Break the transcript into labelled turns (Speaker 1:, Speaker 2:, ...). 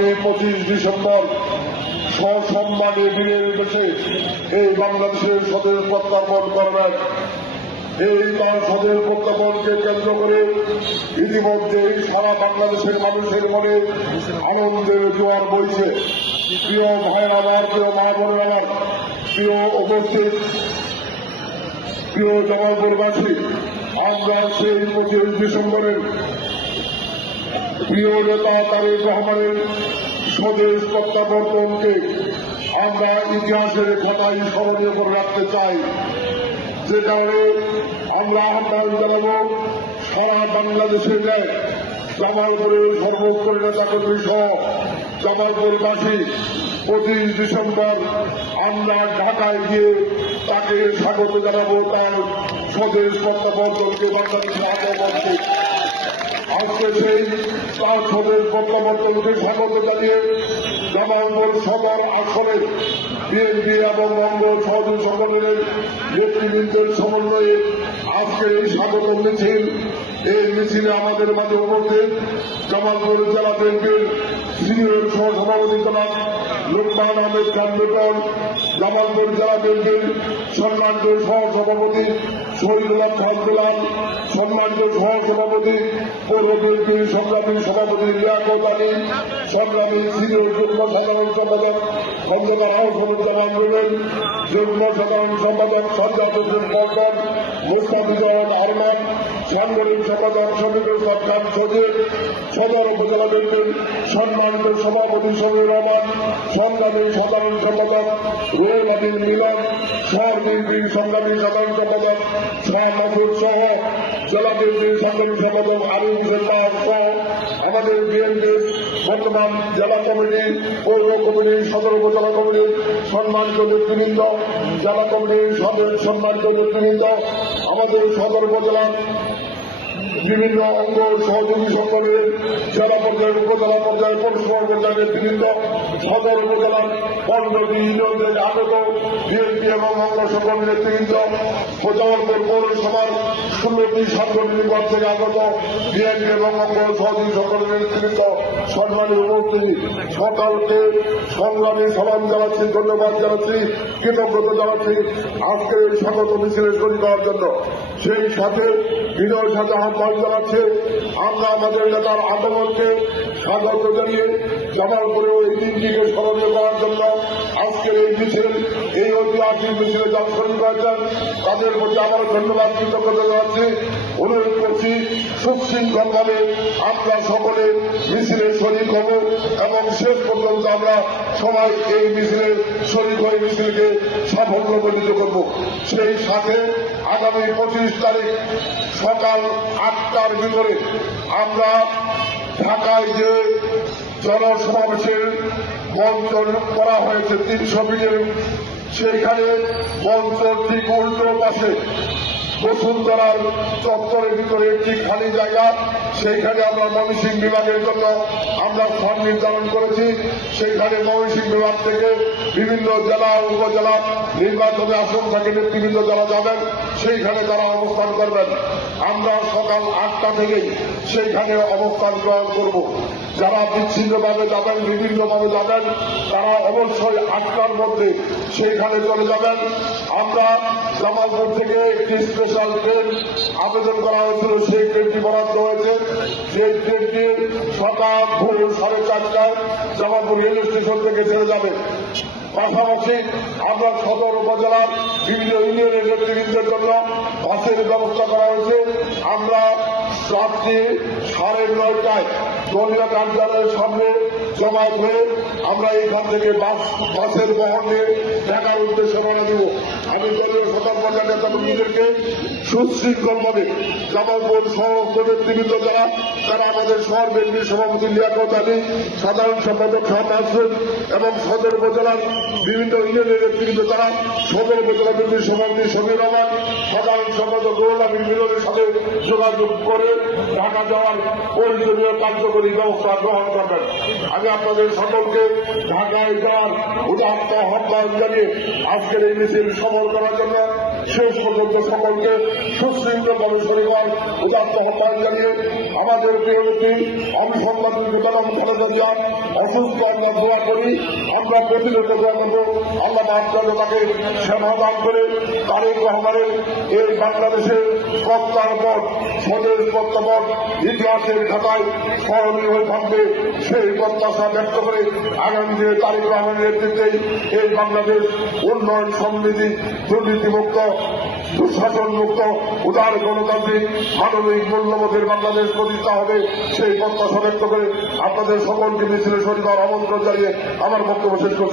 Speaker 1: আগামী পঁচিশ ডিসেম্বর সসম্মানে বীরের দেশে এই বাংলাদেশের স্বদেশ প্রত্যাপন করবেন। এই তার স্বদেশ প্রত্যাপনকে কেন্দ্র করে ইতিমধ্যেই সারা বাংলাদেশের মানুষের মনে আনন্দের জোয়ার বইছে। প্রিয় ভাইয়ের আমার প্রিয় মা বোনের, আমার প্রিয় উপস্থিত, প্রিয় জমালপুরবাসী, আমরা সেই পঁচিশ ডিসেম্বরের প্রিয় নেতা তারেক রহমানের স্বদেশ প্রত্যাবর্তনকে আমরা ইতিহাসের খাতায় স্মরণীয় করে রাখতে চাই। যে কারণে আমরা আহ্বান জানাব, সারা বাংলাদেশের ন্যায় জামালপুরের সর্বস্তরের নেতা কর্মী সহ জামালপুরবাসী পঁচিশ ডিসেম্বর আমরা ঢাকায় গিয়ে তাকে স্বাগত জানাব তার স্বদেশ প্রত্যাবর্তনকে বাংলাদেশে আগমনকে আজকে সেই স্বদেশ প্রত্যাবর্তনকে স্বাগত জানিয়ে জামালপুর সদর আসনে বিএনপি এবং বঙ্গ সহযোগী সংগঠনের নেতৃবৃন্দের সমন্বয়ে আজকে এই স্বাগত মিছিল, এই মিছিলে আমাদের মাঝে উপস্থিত জামালপুর জেলা বিএনপির সিনিয়র সহসভাপতি জনাব লোকমান আহমেদ বেতন জামালপুর জেলা বিএনপির সম্মানিত সহসভাপতি শহীদুল্লাহ খান দুলাল, সম্মানিত সহসভাপতি পৌর বিএনপির সংগ্রামী সভাপতি লিয়াকত আলী সংগ্রামী সিনিয়র যুগ্ম সাধারণ সম্পাদক খন্দকার আহসানুজ্জামান রুবেন যুগ্ম সাধারণ সম্পাদক সজ্জাদ হোসেন কল্পন মুস্তাফিজুর আহমদ, সাংগঠনিক সম্পাদক শফিকুল খান সজিব, সদর উপজেলা বিএনপির সম্মানিত সভাপতি সমীর রহমান, সংগ্রামী সাধারণ সম্পাদক আমিন মিলন, শহর বিএনপির সংগ্রামী সাধারণ সম্পাদক শাহ মাসুদ সহ জেলা বিএনপির সংগ্রামী সম্পাদক আলী হোসেন আমাদের বিএনপির বর্তমান জেলা কমিটি পৌর কমিটি সদর উপজেলা কমিটির সম্মানিত নেতৃবৃন্দ, জেলা কমিটির সদর সম্মানিত নেতৃবৃন্দ, আমাদের সদর উপজেলার বিভিন্ন অঙ্গ, সহযোগী সংগঠনের জেলা পর্যায়ে উপজেলা পর্যায়ে পৌরসভা পর্যায়ে নেতৃবৃন্দ, সদর উপজেলার পনেরোটি ইউনিয়নের আগত বিএনপি এবং অঙ্গ সংগঠনের নেতৃবৃন্দ প্রজাবর্তন পৌরসভার ষোলোটি সাংগঠনিক পদ থেকে আগত বিএনপি এবং অঙ্গ সহযোগী সংগঠনের নেতৃবৃন্দ সম্মানী উপস্থিতি, সকালকে সংগ্রামী সালাম জানাচ্ছি, ধন্যবাদ জানাচ্ছি, কৃতজ্ঞতা জানাচ্ছি, আজকের এই স্বাগত মিছিলে শরীর করার জন্য। সেই সাথে বিনয়ের সাথে আহ্বান জানাচ্ছে, আমরা আমাদের নেতার আগমনকে স্বাগত জানিয়ে জামালপুরেও এই দিনটিকে স্মরণীয় করার জন্য আজকের এই মিছিল, এই ঐতিহাসিক মিছিলে দর্শন করেছেন তাদের প্রতি আমার ধন্যবাদ, কৃতজ্ঞতা জানাচ্ছি। অনুরোধ করছি, সুশৃঙ্খলভাবে আমরা সকলে মিছিলে শরিক হব এবং শেষ পর্যন্ত আমরা সবাই এই মিছিলে শরিক হয়ে মিছিলকে সাফল্যমণ্ডিত করব। সেই সাথে আগামী পঁচিশ তারিখ সকাল আটটার ভিতরে আমরা ঢাকায় যে জনসমাবেশের মঞ্চ করা হয়েছে তিনশো ফিটের সেইখানে মঞ্চ ঠিক উল্টো পাশে বসুন্ধরার চত্বরের ভিতরে একটি খালি জায়গা। সেইখানে আমরা ময়মনসিংহ বিভাগের জন্য আমরা স্থান নির্ধারণ করেছি। সেইখানে ময়মনসিংহ বিভাগ থেকে বিভিন্ন জেলা, উপজেলা নির্বাচনে আসন থাকে, নেতৃবৃন্দ যারা যাবেন, সেইখানে তারা অবস্থান করবেন। আমরা সকাল আটটা থেকেই সেইখানে অবস্থান গ্রহণ করব। যারা বিচ্ছিন্নভাবে যাবেন, বিভিন্নভাবে যাবেন, তারা অবশ্যই আটটার মধ্যে সেইখানে চলে যাবেন। আমরা জামালপুর থেকে একটি স্পেশাল ট্রেন আবেদন করা হয়েছিল, সেই ট্রেনটি বরাদ্দ হয়েছে। সেই ট্রেনটি সকাল ভোর সাড়ে চারটায় জামালপুর রেল স্টেশন থেকে ছেড়ে যাবে। পাশাপাশি আমরা সদর উপজেলার বিভিন্ন ইউনিয়নের নেতৃবৃন্দের জন্য বাসের ব্যবস্থা করা হয়েছে। আমরা রাত্রি সাড়ে নয়টায় দলীয় কার্যালয়ের সামনে জমা হয়ে আমরা এখান থেকে বাস বাসের বহন দেখার ঢাকার উদ্দেশ্যে রওনা দেব আমি দলীয় সতর্ক নেতাকর্মীদেরকে সুশৃঙ্খলভাবে জামালপুর সমস্ত নেতৃবৃন্দ যারা, তারা আমাদের শহর বিএনপির সভাপতি লিয়াকত আলী, সাধারণ সম্পাদক খান আসবেন এবং সদর উপজেলার বিভিন্ন ইউনিয়নের নেতৃবৃন্দ তারা, সদর উপজেলা বিএনপির সভাপতি সমীর রহমান, সাধারণ সম্পাদক রুহুল আমিন মিলনের সাথে যোগাযোগ করে ঢাকা যাওয়ার প্রয়োজনীয় কার্যকরী ব্যবস্থা গ্রহণ করবেন। আমি আপনাদের সকলকে ঢাকায় যাওয়ার উদাত্ত আহ্বান জানিয়ে আজকের এই মিছিল সফল করার জন্য শেষ পর্যন্ত সকলকে সুশৃঙ্খলভাবে শনিবার উদাত্ত আহ্বান জানিয়ে আমাদের প্রিয়মন্ত্রী আমি সংবাদ বিতরণ খালেদা জিয়া অসুস্থ আমরা দোয়া করি, আমরা প্রতিনিয়ত দোয়া করব, আল্লাহ তাকে দান করে, তারেক রহমানের এই বাংলাদেশের ইতিহাসের খাতায় স্মরণীয় হয়ে থাকবে সেই প্রত্যাশা ব্যক্ত করে আগামী দিনে তারেক রহমানের নেতৃত্বেই এই বাংলাদেশ উন্নয়ন সমৃদ্ধি, দুর্নীতিমুক্ত দুঃশাসন মুক্ত উদার গণতান্ত্রিক, মানবিক মূল্যবোধের বাংলাদেশ প্রতিষ্ঠা হবে সেই প্রত্যাশা ব্যক্ত করে আপনাদের সকলকে মিছিলে শরীর আমন্ত্রণ জানিয়ে আমার বক্তব্য শেষ করছি।